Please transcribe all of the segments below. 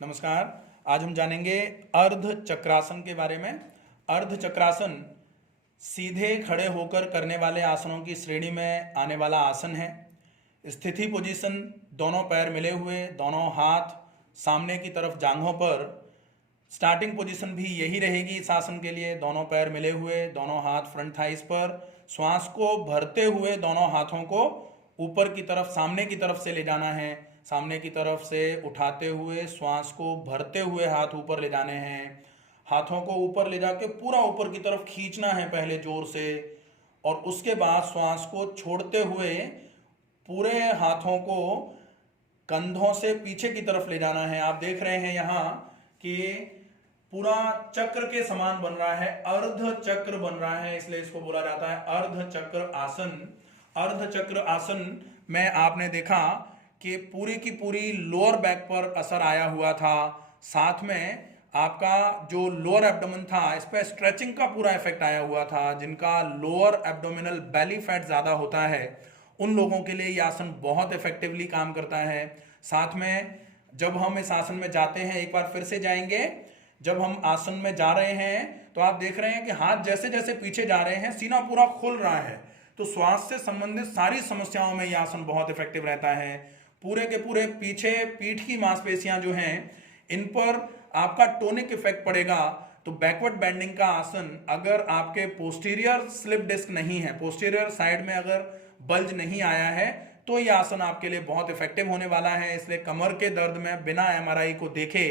नमस्कार। आज हम जानेंगे अर्ध चक्रासन के बारे में। अर्ध चक्रासन सीधे खड़े होकर करने वाले आसनों की श्रेणी में आने वाला आसन है। स्थिति पोजीशन, दोनों पैर मिले हुए, दोनों हाथ सामने की तरफ जांघों पर। स्टार्टिंग पोजीशन भी यही रहेगी इस आसन के लिए, दोनों पैर मिले हुए, दोनों हाथ फ्रंट थाइस पर। श्वास को भरते हुए दोनों हाथों को ऊपर की तरफ, सामने की तरफ से ले जाना है। सामने की तरफ से उठाते हुए श्वास को भरते हुए हाथ ऊपर ले जाने हैं। हाथों को ऊपर ले जाके पूरा ऊपर की तरफ खींचना है पहले जोर से, और उसके बाद श्वास को छोड़ते हुए पूरे हाथों को कंधों से पीछे की तरफ ले जाना है। आप देख रहे हैं यहाँ कि पूरा चक्र के समान बन रहा है, अर्ध चक्र बन रहा है, इसलिए इसको बोला जाता है अर्ध चक्र आसन। अर्ध चक्र आसन में आपने देखा कि पूरी की पूरी लोअर बैक पर असर आया हुआ था। साथ में आपका जो लोअर एब्डोमेन था, इस पर स्ट्रेचिंग का पूरा इफेक्ट आया हुआ था। जिनका लोअर एब्डोमिनल बेली फैट ज़्यादा होता है, उन लोगों के लिए ये आसन बहुत इफेक्टिवली काम करता है। साथ में जब हम इस आसन में जाते हैं, एक बार फिर से जाएंगे, जब हम आसन में जा रहे हैं तो आप देख रहे हैं कि हाथ जैसे जैसे पीछे जा रहे हैं, सीना पूरा खुल रहा है। तो श्वास से संबंधित सारी समस्याओं में यह आसन बहुत इफेक्टिव रहता है। पूरे के पूरे पीछे पीठ की मांसपेशियां जो हैं, इन पर आपका टोनिक इफेक्ट पड़ेगा। तो बैकवर्ड बेंडिंग का आसन, अगर आपके पोस्टीरियर स्लिप डिस्क नहीं है, पोस्टीरियर साइड में अगर बल्ज नहीं आया है, तो यह आसन आपके लिए बहुत इफेक्टिव होने वाला है। इसलिए कमर के दर्द में बिना एमआरआई को देखे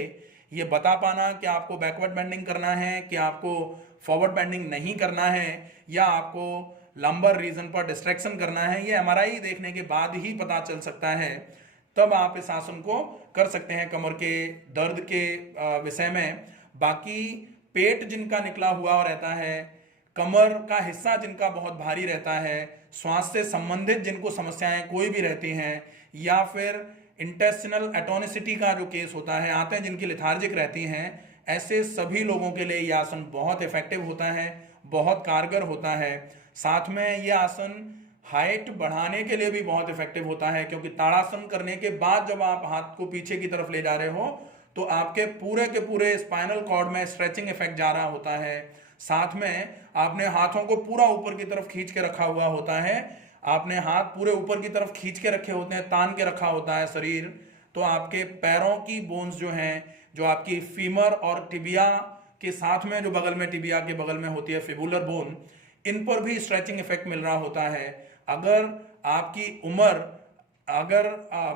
ये बता पाना कि आपको बैकवर्ड बेंडिंग करना है, कि आपको फॉरवर्ड बेंडिंग नहीं करना है, या आपको लंबर रीजन पर डिस्ट्रैक्शन करना है, ये एमआरआई देखने के बाद ही पता चल सकता है। तब आप इस आसन को कर सकते हैं कमर के दर्द के विषय में। बाकी पेट जिनका निकला हुआ रहता है, कमर का हिस्सा जिनका बहुत भारी रहता है, श्वास से संबंधित जिनको समस्याएं कोई भी रहती हैं, या फिर इंटेस्टिनल एटोनिसिटी का जो केस होता है, आते हैं जिनकी लिथार्जिक रहती हैं, ऐसे सभी लोगों के लिए यह आसन बहुत इफेक्टिव होता है, बहुत कारगर होता है। साथ में यह आसन हाइट बढ़ाने के लिए भी बहुत इफेक्टिव होता है, क्योंकि ताड़ासन करने के बाद जब आप हाथ को पीछे की तरफ ले जा रहे हो तो आपके पूरे के पूरे स्पाइनल कॉर्ड में स्ट्रेचिंग इफेक्ट जा रहा होता है। साथ में आपने हाथों को पूरा ऊपर की तरफ खींच के रखा हुआ होता है, आपने हाथ पूरे ऊपर की तरफ खींच के रखे होते हैं, तान के रखा होता है शरीर। तो आपके पैरों की बोन्स जो हैं, जो आपकी फीमर और टिबिया के साथ में, जो बगल में टिबिया के बगल में होती है फिबुलर बोन, इन पर भी स्ट्रेचिंग इफेक्ट मिल रहा होता है। अगर आपकी उम्र, अगर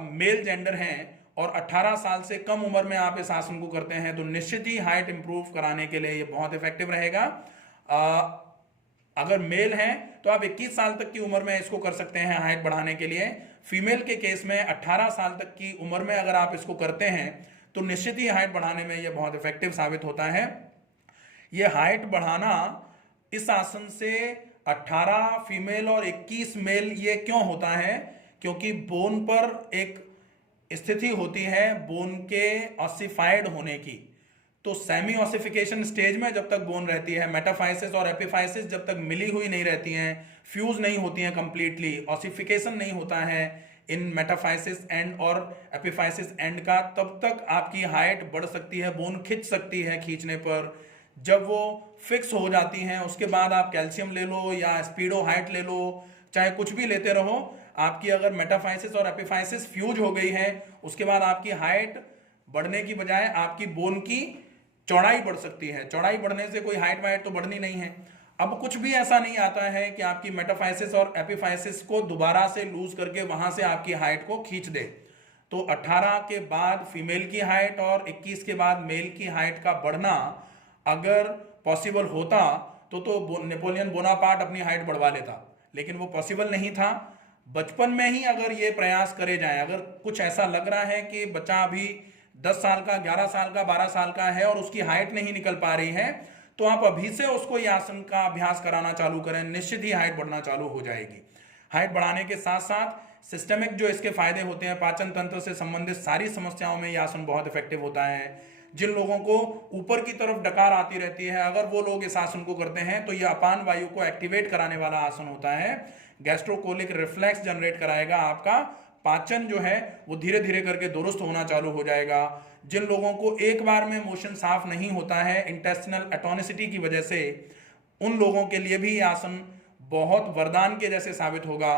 मेल जेंडर हैं और 18 साल से कम उम्र में आप इस आसन को करते हैं, तो निश्चित ही हाइट इंप्रूव कराने के लिए ये बहुत इफेक्टिव रहेगा। अगर मेल हैं तो आप 21 साल तक की उम्र में इसको कर सकते हैं हाइट बढ़ाने के लिए। फीमेल के केस में 18 साल तक की उम्र में अगर आप इसको करते हैं तो निश्चित ही हाइट बढ़ाने में यह बहुत इफेक्टिव साबित होता है। यह हाइट बढ़ाना इस आसन से 18 फीमेल और 21 मेल ये क्यों होता है? क्योंकि बोन पर एक स्थिति होती है बोन के ऑसिफाइड होने की। तो सेमी ऑसिफिकेशन स्टेज में जब तक बोन रहती है, मेटाफाइसिस और एपिफाइसिस जब तक मिली हुई नहीं रहती हैं, फ्यूज नहीं होती हैं कंप्लीटली, ऑसिफिकेशन नहीं होता है इन मेटाफाइसिस एंड और एपिफाइसिस एंड का, तब तक आपकी हाइट बढ़ सकती है, बोन खिंच सकती है खींचने पर। जब वो फिक्स हो जाती हैं, उसके बाद आप कैल्शियम ले लो या स्पीडो हाइट ले लो, चाहे कुछ भी लेते रहो, आपकी अगर मेटाफाइसिस और एपिफाइसिस फ्यूज हो गई है, उसके बाद आपकी हाइट बढ़ने की बजाय आपकी बोन की चौड़ाई बढ़ सकती है। चौड़ाई बढ़ने से कोई हाइट वाइट तो बढ़नी नहीं है। अब कुछ भी ऐसा नहीं आता है कि आपकी मेटाफाइसिस और एपिफाइसिस को दोबारा से लूज करके वहां से आपकी हाइट को खींच दे। तो 18 के बाद फीमेल की हाइट और 21 के बाद मेल की हाइट का बढ़ना अगर पॉसिबल होता तो नेपोलियन बोनापार्ट अपनी हाइट बढ़वा लेता, लेकिन वो पॉसिबल नहीं था। बचपन में ही अगर ये प्रयास करे जाए, अगर कुछ ऐसा लग रहा है कि बच्चा अभी 10 साल का, 11 साल का, 12 साल का है और उसकी हाइट नहीं निकल पा रही है, तो आप अभी से उसको ये आसन का अभ्यास कराना चालू करें, निश्चित ही हाइट बढ़ना चालू हो जाएगी। हाइट बढ़ाने के साथ साथ सिस्टमिक जो इसके फायदे होते हैं, पाचन तंत्र से संबंधित सारी समस्याओं में यह आसन बहुत इफेक्टिव होता है। जिन लोगों को ऊपर की तरफ डकार आती रहती है, अगर वो लोग इस आसन को करते हैं तो यह अपान वायु को एक्टिवेट कराने वाला आसन होता है। गैस्ट्रोकोलिक रिफ्लेक्स जनरेट कराएगा, आपका पाचन जो है वो धीरे धीरे करके दुरुस्त होना चालू हो जाएगा। जिन लोगों को एक बार में मोशन साफ नहीं होता है इंटेस्टिनल एटोनिसिटी की वजह से, उन लोगों के लिए भी ये आसन बहुत वरदान के जैसे साबित होगा।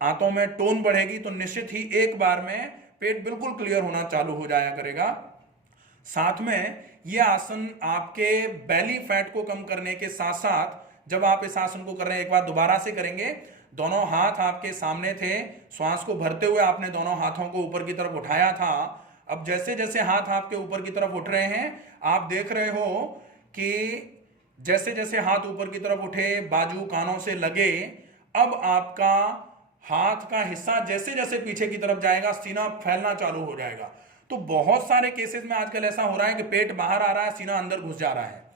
आंतों में टोन बढ़ेगी तो निश्चित ही एक बार में पेट बिल्कुल क्लियर होना चालू हो जाया करेगा। साथ में यह आसन आपके बेली फैट को कम करने के साथ साथ, जब आप इस आसन को कर रहे हैं, एक बार दोबारा से करेंगे, दोनों हाथ आपके सामने थे, श्वास को भरते हुए आपने दोनों हाथों को ऊपर की तरफ उठाया था। अब जैसे जैसे हाथ आपके ऊपर की तरफ उठ रहे हैं, आप देख रहे हो कि जैसे जैसे हाथ ऊपर की तरफ उठे, बाजू कानों से लगे, अब आपका हाथ का हिस्सा जैसे जैसे पीछे की तरफ जाएगा, सीना फैलना चालू हो जाएगा। तो बहुत सारे केसेस में आजकल ऐसा हो रहा है कि पेट बाहर आ रहा है, सीना अंदर घुस जा रहा है।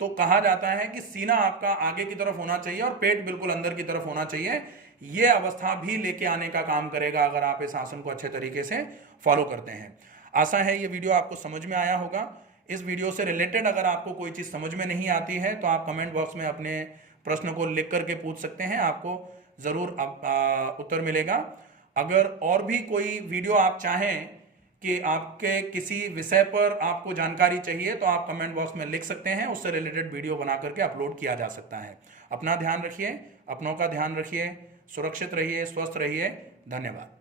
तो कहा जाता है कि सीना आपका आगे की तरफ होना चाहिए और पेट बिल्कुल अंदर की तरफ होना चाहिए। यह अवस्था भी लेके आने का काम करेगा अगर आप इस आसन को अच्छे तरीके से फॉलो करते हैं। आशा है ये वीडियो आपको समझ में आया होगा। इस वीडियो से रिलेटेड अगर आपको कोई चीज़ समझ में नहीं आती है तो आप कमेंट बॉक्स में अपने प्रश्न को लिख करके पूछ सकते हैं, आपको ज़रूर उत्तर मिलेगा। अगर और भी कोई वीडियो आप चाहें कि आपके किसी विषय पर आपको जानकारी चाहिए तो आप कमेंट बॉक्स में लिख सकते हैं, उससे रिलेटेड वीडियो बना करके अपलोड किया जा सकता है। अपना ध्यान रखिए, अपनों का ध्यान रखिए, सुरक्षित रहिए, स्वस्थ रहिए। धन्यवाद।